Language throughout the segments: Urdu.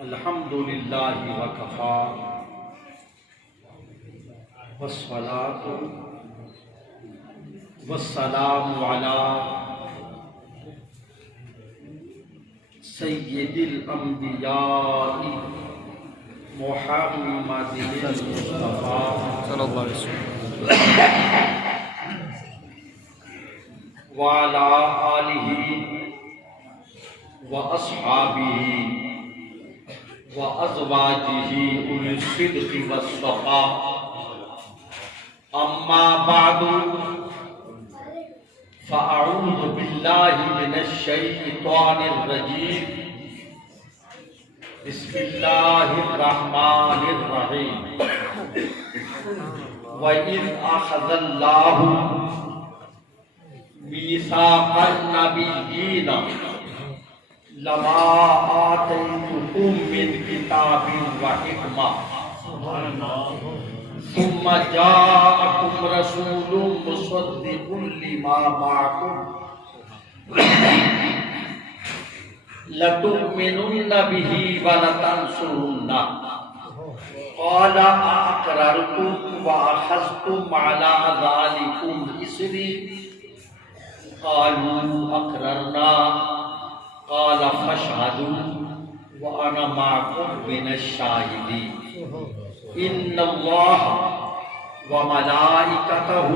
الحمدللہ وکفا والصلاۃ والسلام علی سید الانبیاء محمد المصطفیٰ صلی اللہ علیہ وسلم وعلی آلہ واصحابہ وازواجہ اولي الصدق والصفاء اما بعد فاعوذ باللہ من الشیطان الرجیم بسم اللہ الرحمن الرحیم وَإِذْ أَخَذَ اللَّهُ مِيثَاقَ النَّبِيِّينَ لَمَا آتَيْتُكُم مِّن كِتَابٍ وَحِكْمَةٍ ثُمَّ جَاءَكُمْ رَسُولٌ مُصَدِّقٌ لِّمَا مَعَكُمْ لَتُؤْمِنُنَّ بِهِ وَلَتَنصُرُنَّهُ قال أأقررتم وأخذتم على ذلكم إصري قالوا أقررنا قال فاشهدوا وأنا معكم من الشاهدين إن الله وملائكته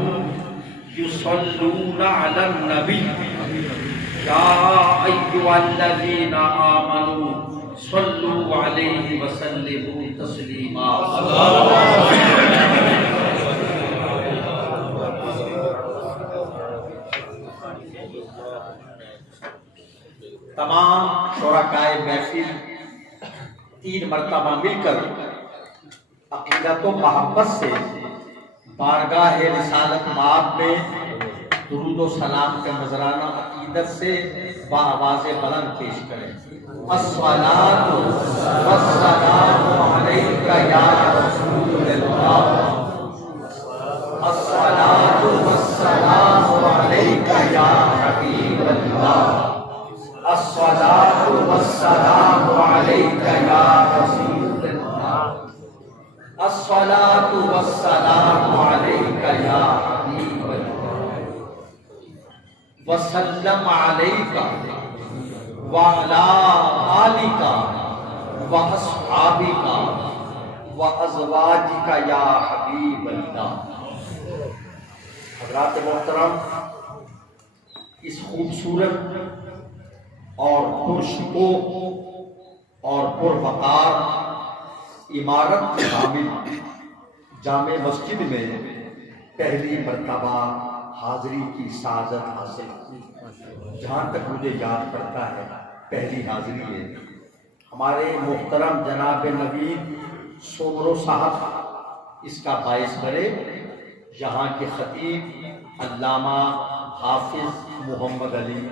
يصلون على النبي يا أيها الذين آمنوا صلوا علیہ وسلموا تسلیما تمام شرکائے محفل 3 مرتبہ مل کر عقیدت و محبت سے بارگاہ رسالت مآب میں درود و سلام کے نذرانہ عقیدت سے بآواز بلند پیش کریں الصلاۃ والسلام علیک یا رسول اللہ الصلاۃ والسلام علیک یا حبیب اللہ الصلاۃ والسلام علیک یا رسول اللہ الصلاۃ والسلام علیک یا حبیب اللہ وسلم علیک وعلى آلك وأصحابك وأزواجك يا حبيب الله حضرات محترم، اس خوبصورت اور پرشکوہ اور پروقار عمارت شامل جامع مسجد میں پہلی مرتبہ حاضری کی سعادت حاصل کی۔ جہاں تک مجھے یاد پڑتا ہے پہلی حاضری ہے ہمارے محترم جناب نوید سومرو صاحب اس کا باعث بنے۔ یہاں کے خطیب علامہ حافظ محمد علی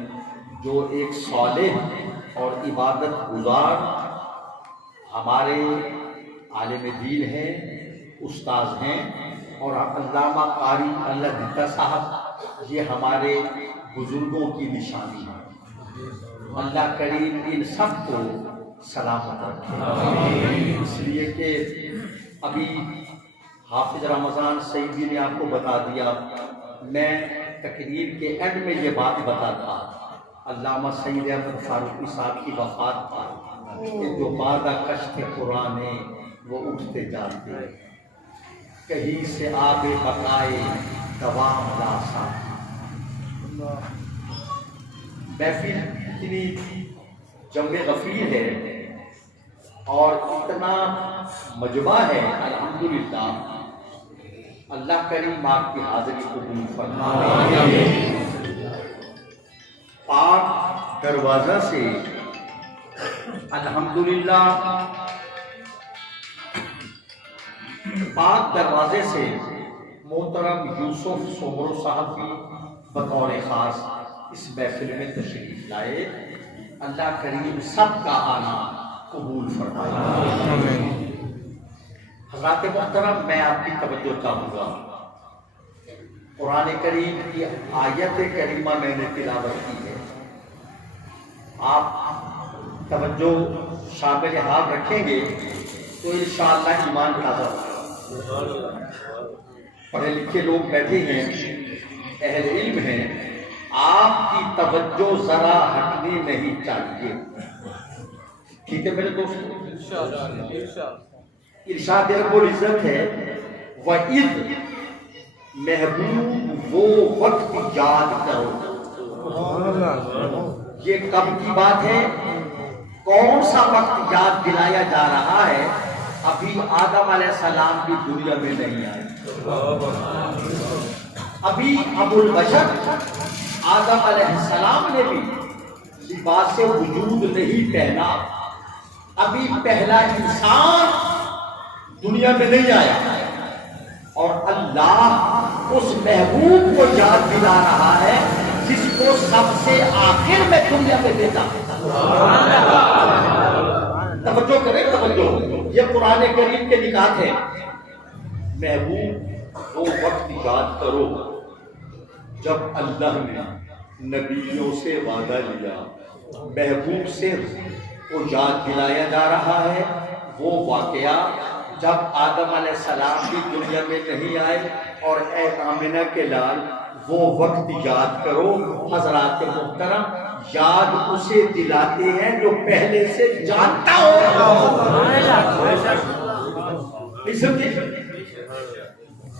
جو ایک صالح اور عبادت گزار ہمارے عالم دین ہیں، استاذ ہیں، اور علامہ قاری اللہ دیتا صاحب یہ ہمارے بزرگوں کی نشانی ہے۔ اللہ کریم ان سب کو سلامت رکھے، اس لیے کہ ابھی حافظ رمضان سعیدی نے آپ کو بتا دیا، میں تقریر کے اینڈ میں یہ بات بتاتا علامہ سید احمد فاروقی صاحب کی وفات پر کہ جو بادہ کشت قرآن ہے وہ اٹھتے جاتے کہیں سے آب بقائے دوام راسا۔ محفل اتنی جنب غفیر ہے اور اتنا مجمع ہے، الحمدللہ اللہ کریم آپ کی حاضری قبول فرمائے۔ پاک دروازہ سے الحمدللہ پاک دروازے سے محترم یوسف سومرو صاحب بھی بطور خاص اس محفل میں تشریف لائے. اللہ کریم سب کا آنا قبول فرمائے. حضرات محترم، میں آپ کی توجہ چاہوں گا. قرآن کریم کی آیت کریمہ میں نے تلاوت کی ہے. آپ توجہ شامل حال رکھیں گے تو انشاءاللہ ایمان تازہ ہوگا. پڑھے لکھے لوگ بیٹھے ہیں، اہل علم ہیں، آپ کی توجہ ذرا ہٹنی نہیں چاہیے. ٹھیک ہے میرے دوستو؟ ارشاد رب العزت ہے وَإِذْ محبوب وہ وقت یاد کرو. یہ کب کی بات ہے؟ کون سا وقت یاد دلایا جا رہا ہے؟ ابھی آدم علیہ السلام بھی دنیا میں نہیں آئے. ابھی ابو البشر آدم علیہ السلام نے بھی لباس وجود نہیں پہنا. ابھی پہلا انسان دنیا میں نہیں آیا اور اللہ اس محبوب کو یاد دلا رہا ہے جس کو سب سے آخر میں دنیا میں بھیجا. توجہ کریں، توجہ، یہ قرآن کریم کے نکات ہیں. محبوب وہ وقت یاد کرو جب اللہ نے نبیوں سے وعدہ لیا. محبوب سے وہ یاد دلایا جا رہا ہے وہ واقعہ جب آدم علیہ السلام بھی دنیا میں نہیں آئے. اور اے آمنہ کے لال وہ وقت یاد کرو. حضرات محترم، یاد اسے دلاتے ہیں جو پہلے سے جانتا ہو.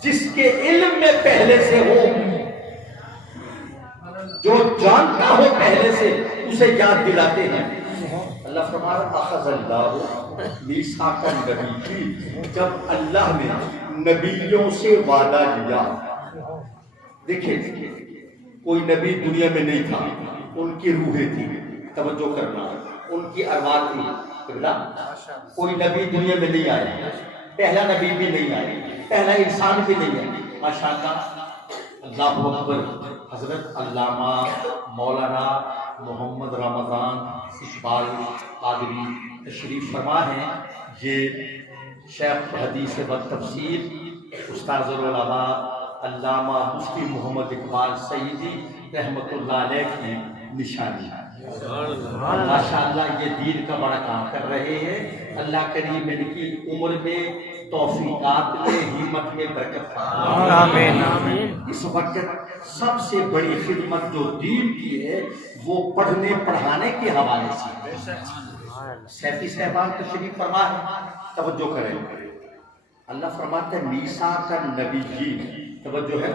جس کے علم میں پہلے سے ہو، جو جانتا ہو پہلے سے، اسے یاد دلاتے ہیں. اللہ فرماتا اخذ اللہ میثاق النبیین، جب اللہ نے نبیوں سے وعدہ لیا. دیکھیں کوئی نبی دنیا میں نہیں تھا، ان کی روحیں تھی. توجہ کرنا، ان کی ارواح تھی. کوئی نبی دنیا میں نہیں آیا، پہلا نبی بھی نہیں آیا، پہلا انسان بھی نہیں آیا. ماشاءاللہ، اللہ اکبر. حضرت علامہ مولانا محمد رمضان اقبال قادری تشریف فرما ہیں. یہ شیخ حدیث و تفسیر استاذ العلماء علامہ مفتی محمد اقبال سیدی رحمۃ اللہ علیہ کی نشانی ہے. ماشاءاللہ یہ دین کا بڑا کام کر رہے ہیں. اللہ کریم ان کی عمر میں توفیقات میں ہمت میں برکت فرمائے. اس وقت سب سے بڑی خدمت جو دین کی ہے وہ پڑھنے پڑھانے کے حوالے سے. سیفی صاحبان تشریف فرما ہے. توجہ کریں، اللہ فرماتا ہے میثاق النبیین. توجہ ہے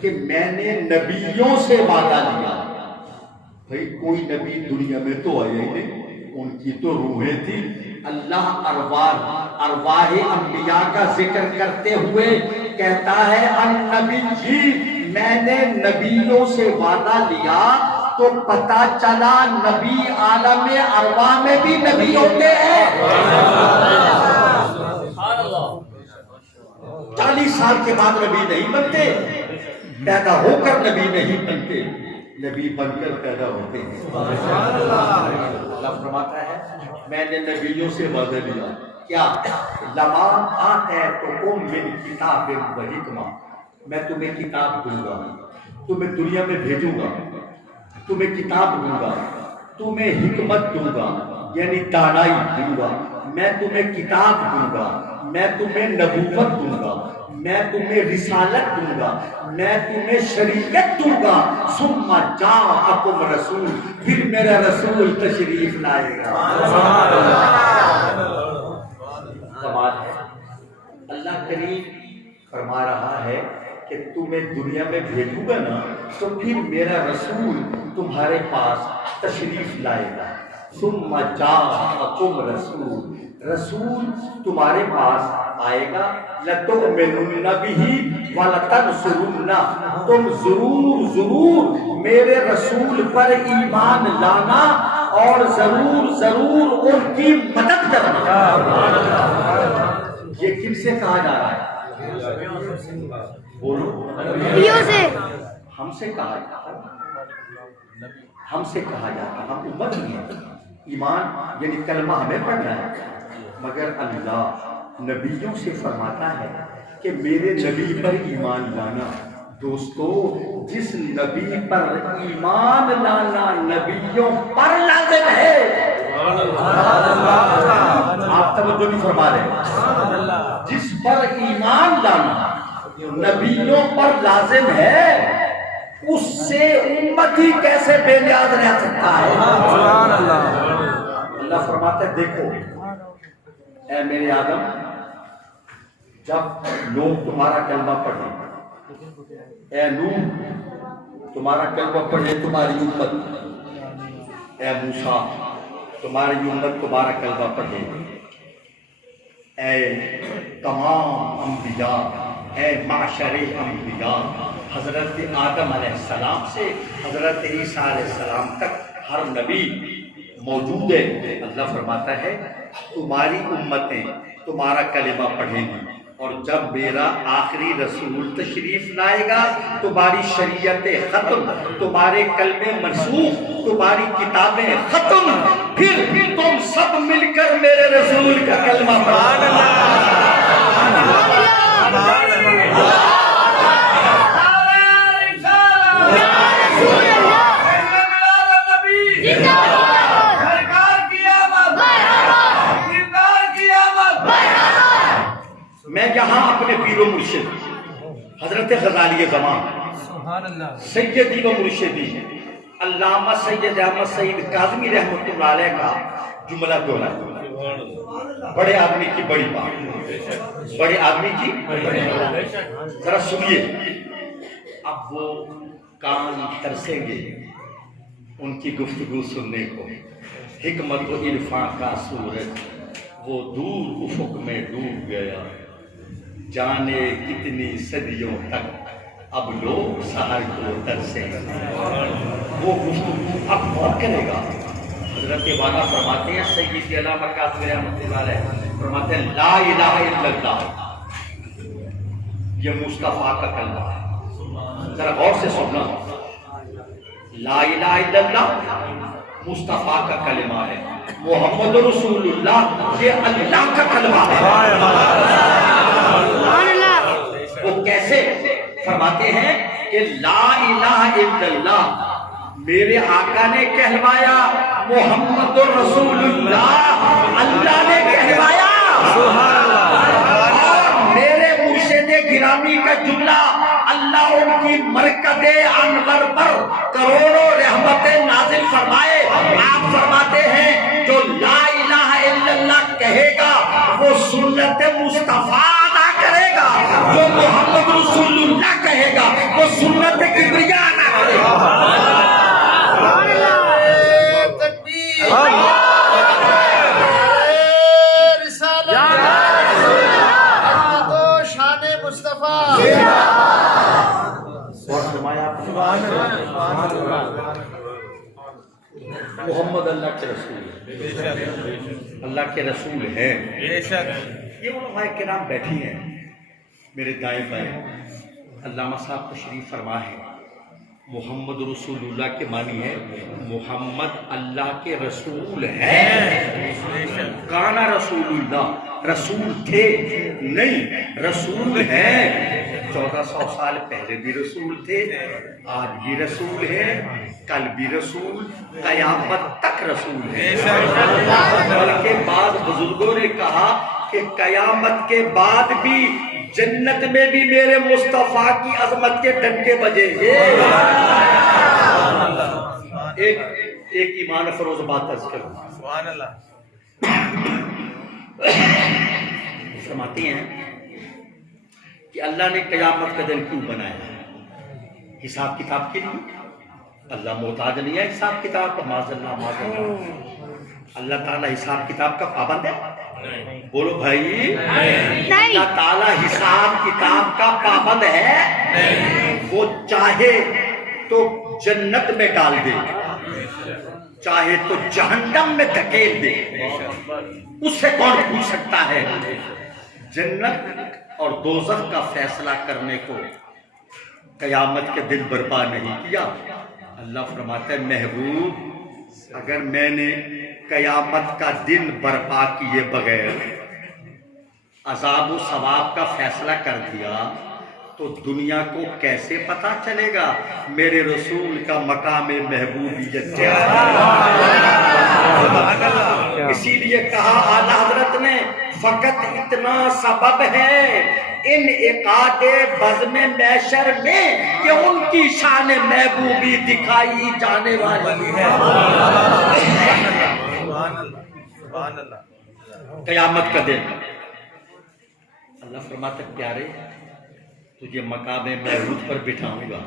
کہ میں نے نبیوں سے وعدہ لیا. بھئی کوئی نبی دنیا میں تو آیا ہی نہیں، ان کی تو روحیں تھی. اللہ ارواح انبیاء کا ذکر کرتے ہوئے کہتا ہے النبی جی، میں نے نبیوں سے وعدہ لیا تو پتا چلا نبی عالم ارواح میں بھی نبی ہوتے ہیں. 40 سال کے بعد نبی نہیں بنتے، پیدا ہو کر نبی نہیں بنتے، نبی بن کر پیدا ہوتے ہیں. اللہ فرماتا ہے میں نے نبیوں سے وعدہ لیا. کیا؟ لما آتیتکم من کتاب و حکمہ، میں تمہیں کتاب دوں گا، تمہیں دنیا میں بھیجوں گا، تمہیں کتاب دوں گا، تمہیں حکمت دوں گا یعنی دانائی دوں گا، میں تمہیں کتاب دوں گا، میں تمہیں نبوت دوں گا، میں تمہیں رسالت دوں گا، میں تمہیں شریعت دوں گا. ثم جاءکم رسول، پھر میرا رسول تشریف لائے گا. اللہ کریم فرما رہا ہے کہ تمہیں دنیا میں بھیجوں گا نا تو پھر میرا رسول تمہارے پاس تشریف لائے گا. ثم جاءکم رسول، رسول تمہارے پاس آئے گا. لَتُؤْمِنُنَّ بِهِ وَلَتَنْصُرُنَّهُ، تم ضرور میرے رسول پر ایمان لانا اور ضرور ان کی مدد کرنا. یہ کن سے کہا جا رہا ہے؟ بولو نبیوں سے ہم سے کہا جاتا ہم سے کہا جاتا ہم امت نہیں ہے ایمان یعنی کلمہ ہمیں پڑھنا ہے مگر اللہ نبیوں سے فرماتا ہے کہ میرے نبی پر ایمان لانا دوستو جس نبی پر ایمان لانا نبیوں پر لازم ہے آپ توجہ نہیں فرما رہے جس پر ایمان لانا نبیوں پر لازم ہے اس سے امت ہی کیسے بے نیاز رہ سکتا ہے اللہ فرماتا ہے دیکھو اے میرے آدم جب لوگ تمہارا کلمہ پڑھیں اے نوح تمہارا کلمہ پڑھے تمہاری امت اے موسیٰ تمہاری امت تمہارا کلمہ پڑھے اے تمام انبیاء اے معاشر انبیاء حضرت آدم علیہ السلام سے حضرت عیسیٰ علیہ السلام تک ہر نبی موجود ہے اللہ فرماتا ہے تمہاری امتیں تمہارا کلمہ پڑھیں گی اور جب میرا آخری رسول تشریف لائے گا تمہاری شریعت ختم تمہارے کلمے منسوخ تمہاری کتابیں ختم پھر تم سب مل کر میرے رسول کا کلمہ پڑھنا میں یہاں اپنے پیر و مرشد حضرت غزالی زمان سیدی و مرشدی علامہ سید احمد سعید کاظمی رحمۃ اللہ علیہ کا جملہ دوہرا بڑے آدمی کی بڑی بات بڑے آدمی کی ذرا سنیے اب وہ کان ترسیں گے ان کی گفتگو سننے کو حکمت و عرفان کا سورج وہ دور افق میں ڈوب گیا جانے کتنی صدیوں تک اب لوگ سحر کو ترسیں گے وہ گفتگو اب کون کرے گا حضرت والا فرماتے ہیں سیدی علامہ کاظمی رحمۃ اللہ علیہ فرماتے ہیں لا الہ الا اللہ یہ مصطفیٰ کا کلمہ ہے ذرا غور سے سننا لا الہ الا اللہ مصطفیٰ کا کلمہ ہے محمد رسول اللہ یہ اللہ کا کلمہ ہے وہ کیسے فرماتے ہیں کہ لا الہ الا اللہ میرے آقا نے کہلوایا محمد رسول اللہ اللہ نے کہلوایا اور میرے مرشد گرامی کا جملہ اللہ ان کی مرکز انور پر کروڑوں رحمت نازل فرمائے آپ فرماتے ہیں جو لا الہ الا اللہ کہے گا وہ سنت مصطفیٰ ادا کرے گا جو محمد رسول اللہ کہے گا وہ سنت کبریا ادا کرے گا محمد اللہ کے رسول اللہ کے رسول ہیں یہ علماء کرام بیٹھی ہیں میرے دائیں بائیں علامہ صاحب تشریف فرما ہے محمد رسول اللہ کے معنی ہے محمد اللہ کے رسول ہیں کانا رسول اللہ رسول تھے نہیں رسول ہیں 1400 سال پہلے بھی رسول تھے آج بھی رسول ہیں کل بھی رسول قیامت تک رسول ہیں بلکہ بعض بزرگوں نے کہا کہ قیامت کے بعد بھی جنت میں بھی میرے مصطفیٰ کی عظمت کے ڈنکے بجیں گے ایک ایمان فروز بات عرض کروں فرماتی ہیں کہ اللہ نے قیامت کا دن کیوں بنایا حساب کتاب کے لیے اللہ محتاج نہیں ہے حساب کتاب کا معاذ اللہ اللہ تعالیٰ حساب کتاب کا پابند ہے بولو بھائی اللہ تعالیٰ حساب کتاب کا پابند ہے وہ چاہے تو جنت میں ڈال دے چاہے تو جہنم میں دھکیل دے اس سے کون پوچھ سکتا ہے جنت اور دوزخ کا فیصلہ کرنے کو قیامت کے دن برپا نہیں کیا؟ اللہ فرماتا ہے محبوب اگر میں نے قیامت کا دن برپا کیے بغیر عذاب و ثواب کا فیصلہ کر دیا تو دنیا کو کیسے پتہ چلے گا میرے رسول کا مقام محبوبیت کیا ہے؟ اسی لیے کہا اعلیٰ حضرت نے فقط اتنا سبب ہے انعقاد بزم محشر میں کہ ان کی شان محبوبی دکھائی جانے والی ہے۔ قیامت کا دن اللہ فرماتا ہے پیارے تجھے مقام محمود پر بٹھاؤں گا،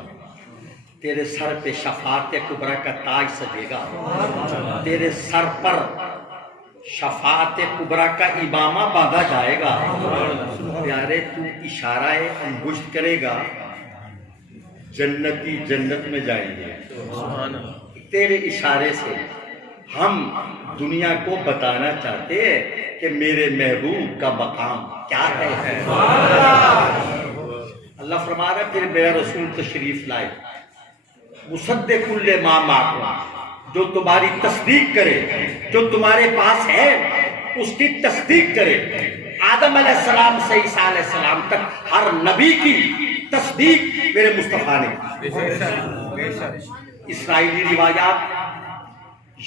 تیرے سر پہ شفاعت کبریٰ کا تاج سجے گا، تیرے سر پر شفاعت کبریٰ کا امامہ باندھا جائے گا۔ پیارے تو اشارہ انگشت کرے گا جنتی جنت میں جائیں گے، تیرے اشارے سے ہم دنیا کو بتانا چاہتے ہیں کہ میرے محبوب کا مقام کیا ہے۔ اللہ فرما رہا ہے پھر میرا رسول تشریف لائے مصدق لما معکم، جو تمہاری تصدیق کرے، جو تمہارے پاس ہے اس کی تصدیق کرے۔ آدم علیہ السلام سے عیسیٰ علیہ السلام تک ہر نبی کی تصدیق میرے مصطفیٰ نے کی۔ اسرائیلی روایات،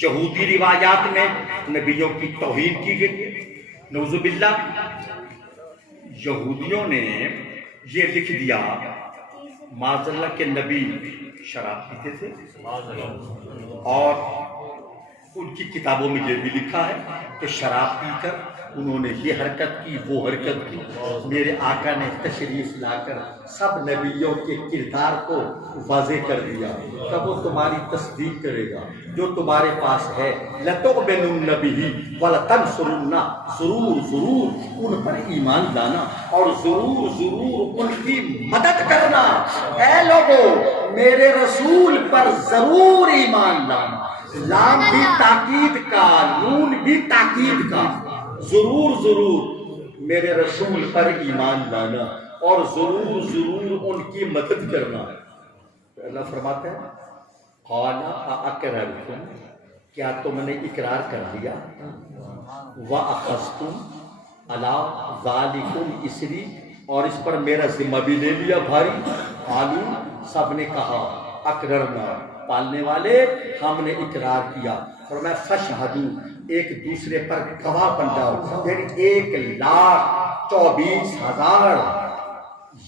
یہودی روایات میں نبیوں کی توہین کی گئی۔ نعوذ باللہ یہودیوں نے یہ لکھ دیا معاذ اللہ کے نبی شراب پیتے تھے، اور ان کی کتابوں میں یہ بھی لکھا ہے کہ شراب پی کر انہوں نے یہ حرکت کی وہ حرکت کی۔ میرے آقا نے تشریف لا کر سب نبیوں کے کردار کو واضح کر دیا۔ تب وہ تمہاری تصدیق کرے گا جو تمہارے پاس ہے۔ لَتُؤْمِنُنَّ بِهِ وَلَتَنْصُرُنَّ، ضرور ضرور ان پر ایمان لانا اور ضرور ضرور ان کی مدد کرنا۔ اے لوگو میرے رسول پر ضرور ایمان لانا۔ لام بھی تاکید کا، نون بھی تاکید کا۔ ضرور ضرور میرے رسول پر ایمان لانا اور ضرور ضرور ان کی مدد کرنا۔ اللہ فرماتا ہے قَالَ أَأَقْرَرْتُمْ، کیا تم نے اقرار کر لیا؟ وَأَخَذْتُمْ عَلَىٰ ذَلِكُمْ إِصْرِي، اور اس پر میرا ذمہ بھی لے لیا بھاری۔ قالوا، سب نے کہا اقررنا، پالنے والے ہم نے اقرار کیا۔ فرمایا فشہدوا، ایک دوسرے پر گواہ بن جاؤ، یعنی 1,24,000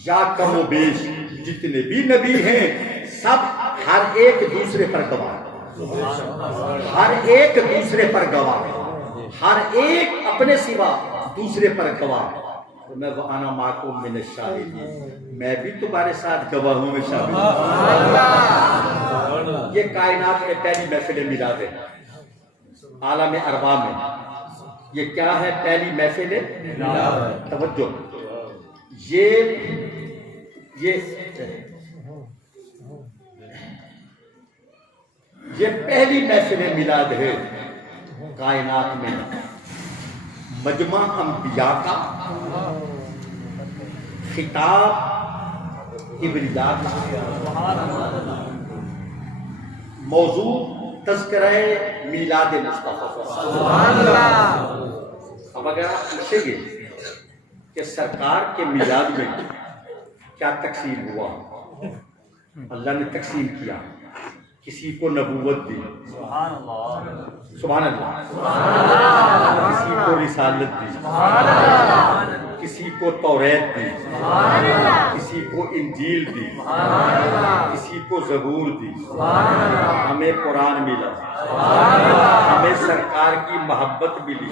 یا کم و بیش جتنے بھی نبی ہیں سب ہر ایک دوسرے پر گواہ، ہر ایک دوسرے پر گواہ، ہر ایک اپنے سوا دوسرے پر گواہ۔ میں وَأَنَا مَعَكُم مِّنَ الشَّاهِدِينَ، میں بھی تمہارے ساتھ گواہوں میں شامل ہوں۔ یہ کائنات میں پہلی محفل میلاد ہے عالم ارواح میں۔ یہ کیا ہے؟ پہلی محفل میلاد۔ توجہ، یہ پہلی محفل میلاد ہے کائنات میں۔ مجمع انبیاء کا خطاب ابریا کا، موضوع تذکرہ میلاد مصطفیٰ۔ اب اگر آپ پوچھیں گے کہ سرکار کے میلاد میں کیا تقسیم ہوا، اللہ نے تقسیم کیا، کسی کو نبوت دی، سبحان اللہ، کسی کو رسالت دی، کسی کو توریت دی، کسی کو انجیل دی، کسی کو زبور دی، ہمیں قرآن ملا، ہمیں سرکار کی محبت ملی،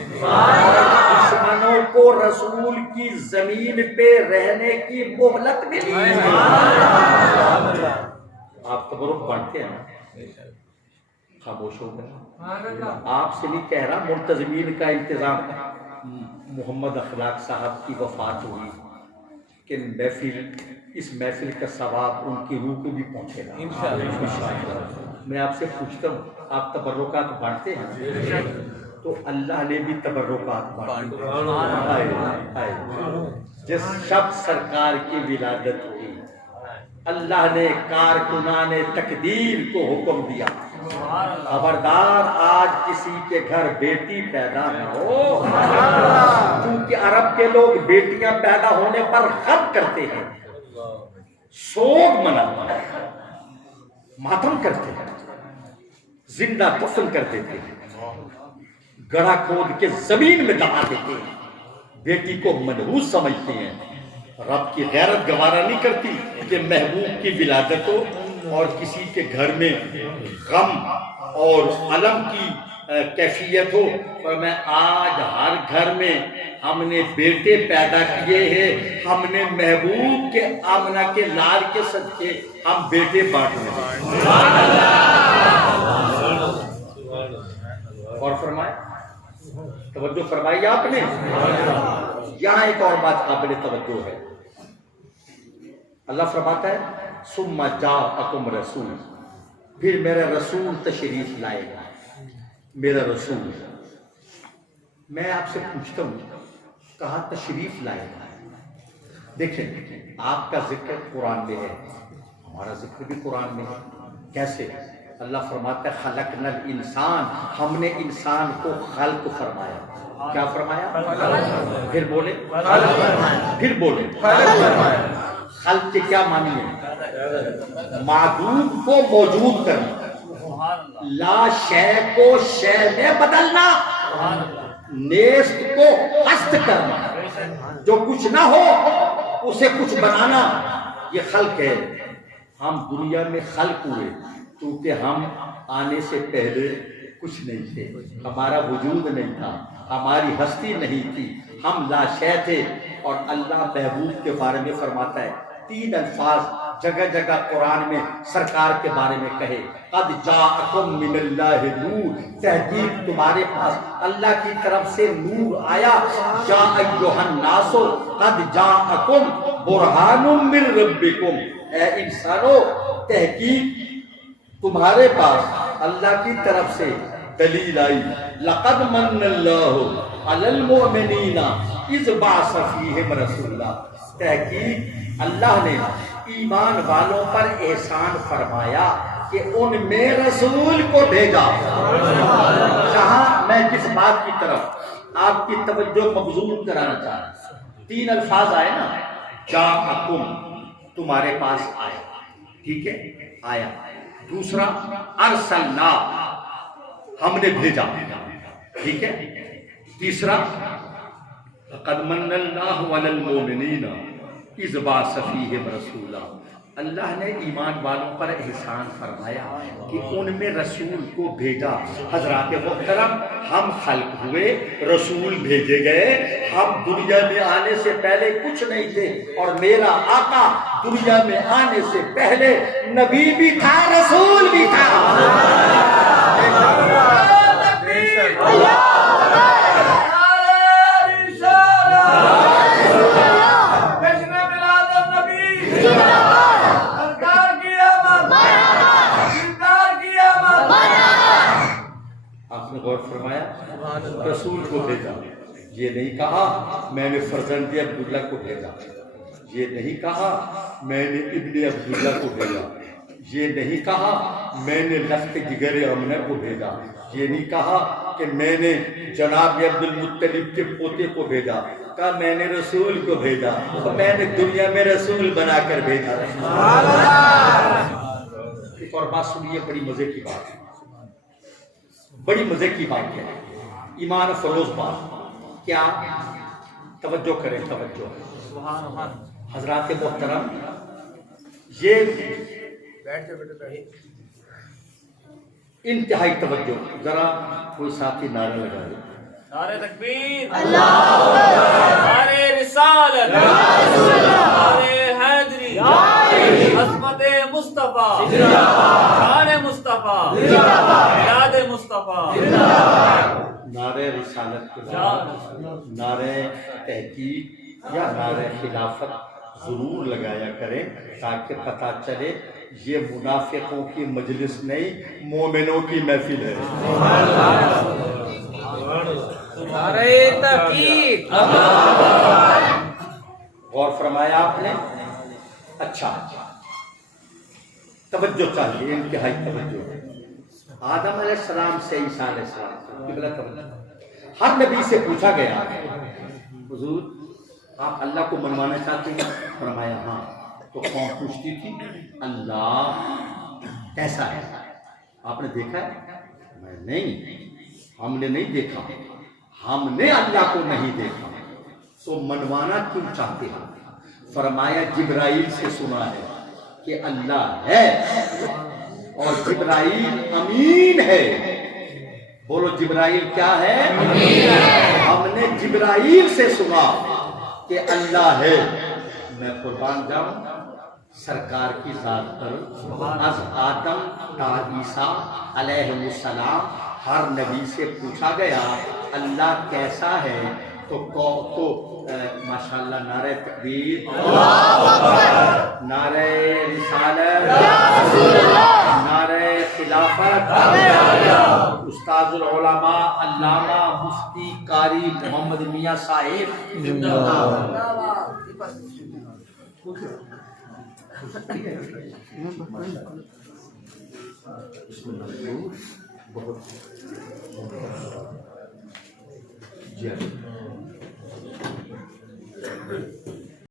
دشمنوں کو رسول کی زمین پہ رہنے کی مہلت ملی۔ آپ تبرک بانٹتے ہیں، خاموش ہو گئے۔ آپ سے نہیں کہہ رہا، منتظمین کا انتظام۔ محمد اخلاق صاحب کی وفات ہوئی کہ اس محفل کا ثواب ان کی روح کو بھی پہنچے گا انشاءاللہ۔ میں آپ سے پوچھتا ہوں، آپ تبرکات بانٹتے ہیں؟ تو اللہ نے بھی تبرکات بانٹے۔ جس شب سرکار کی ولادت ہوئی اللہ نے کارکنان تقدیر کو حکم دیا خبردار آج کسی کے گھر بیٹی پیدا نہ ہو، کیونکہ عرب کے لوگ بیٹیاں پیدا ہونے پر غم کرتے ہیں، سوگ مناتے ہیں، ماتم کرتے ہیں، زندہ دفن کر دیتے ہیں، گڑھا کھود کے زمین میں دبا دیتے ہیں، بیٹی کو منحوس سمجھتے ہیں۔ رب کی غیرت گوارا نہیں کرتی کہ محبوب کی ولادت ہو اور کسی کے گھر میں غم اور علم کی کیفیت ہو۔ اور میں آج ہر گھر میں ہم نے بیٹے پیدا کیے ہیں، ہم نے محبوب کے آمنہ کے لال کے صدقے ہم بیٹے بانٹ رہے ہیں۔ اور فرمائے توجہ فرمائی آپ نے۔ یہاں ایک اور بات قابل توجہ ہے، اللہ فرماتا ہے ثم جاءکم رسول، پھر میرا رسول تشریف لائے گا۔ میرا رسول، میں آپ سے پوچھتا ہوں کہاں تشریف لائے گا؟ دیکھیں آپ کا ذکر قرآن میں ہے، ہمارا ذکر بھی قرآن میں ہے۔ کیسے؟ اللہ فرماتا ہے خلقنا الانسان، ہم نے انسان کو خلق فرمایا۔ کیا فرمایا؟ پھر بولے، پھر بولے۔ خلق کے کیا معنی ہے؟ معدوم کو موجود کرنا، لا شے کو شے میں بدلنا، نیست کو ہست کرنا، جو کچھ نہ ہو اسے کچھ بنانا، یہ خلق ہے۔ ہم دنیا میں خلق ہوئے کیونکہ ہم آنے سے پہلے کچھ نہیں تھے، ہمارا وجود نہیں تھا، ہماری ہستی نہیں تھی، ہم لا شے تھے۔ اور اللہ محبوب کے بارے میں فرماتا ہے، 3 الفاظ جگہ جگہ قرآن میں سرکار کے بارے میں کہے، قد جاءکم من اللہ نور، تحقیق تمہارے پاس اللہ کی طرف سے نور آیا۔ یا ایھا الناس قد جاءکم برہان من ربکم، اے انسانو تحقیق تمہارے پاس اللہ کی طرف سے دلیل آئی۔ لقد من اللہ علی المؤمنین اذ بعث فیہم رسولا، تحقیق اللہ نے ایمان والوں پر احسان فرمایا کہ ان میں رسول کو بھیجا۔ جہاں میں جس بات کی طرف آپ کی توجہ مبذول کرانا چاہتا ہوں، 3 الفاظ آئے نا، جاءکم تمہارے پاس آیا، ٹھیک ہے، آیا۔ دوسرا ارسلنا، ہم نے بھیجا، ٹھیک ہے۔ تیسرا لقد من اللہ علی المؤمنین اذ بعث فیہم رسولا، اللہ نے ایمان والوں پر احسان فرمایا کہ ان میں رسول کو بھیجا۔ حضرات محترم، ہم خلق ہوئے، رسول بھیجے گئے، ہم دنیا میں آنے سے پہلے کچھ نہیں تھے، اور میرا آقا دنیا میں آنے سے پہلے نبی بھی تھا، رسول بھی تھا۔ غور فرمایا، رسول کو بھیجا، یہ نہیں کہا میں نے فرزند عبداللہ کو بھیجا، یہ نہیں کہا میں نے ابن عبداللہ کو بھیجا، یہ نہیں کہا میں نے لخت جگر امنہ کو بھیجا، یہ نہیں کہا کہ میں نے جناب عبد المطلب کے پوتے کو بھیجا، کہا میں نے رسول کو بھیجا، میں نے دنیا میں رسول بنا کر بھیجا۔ ایک اور بات سنیے، بڑی مزے کی بات ہے، بڑی مزے کی بات ہے، ایمان فروز بات۔ کیا؟ توجہ کریں، توجہ حضرات محترم، یہ انتہائی توجہ، ذرا کوئی ساتھی نعرہ لگا دے، نعرہ تکبیر، نعرہ رسالت، نعرہ حیدری، عظمت مصطفیٰ، شان مصطفیٰ، میلاد مصطفیٰ، نعرہ رسالت کے بعد نعرہ تحقیق یا نعرہ خلافت ضرور لگایا کریں تاکہ پتہ چلے یہ منافقوں کی مجلس نہیں، مومنوں کی محفل ہے۔ نعرہ تحقیق، غور فرمایا آپ نے؟ اچھا توجہ چاہیے، انتہائی توجہ۔ آدم علیہ السلام سے عیسیٰ علیہ السلام قبلہ توجہ، ہر نبی سے پوچھا گیا حضور آپ اللہ کو منوانا چاہتے ہیں؟ فرمایا ہاں۔ تو قوم پوچھتی تھی اللہ کیسا ہے، آپ نے دیکھا ہے؟ میں نہیں، ہم نے نہیں دیکھا، ہم نے اللہ کو نہیں دیکھا، سو منوانا کیوں چاہتے ہیں؟ فرمایا جبرائیل سے سنا ہے کہ اللہ ہے، اور جبرائیل امین ہے۔ بولو جبرائیل کیا ہے؟ امین ہے۔ ہم نے جبرائیل سے سنا کہ اللہ ہے۔ میں قربان جاؤں سرکار کی ذات پر، از آدم تا عیسیٰ علیہ السلام ہر نبی سے پوچھا گیا اللہ کیسا ہے، تو ماشاءاللہ نعرہ تکبیر، نعرہ رسالت، نعرہ خلافت، استاد العلماء علامہ مفتی قاری محمد میاں صاحب بہت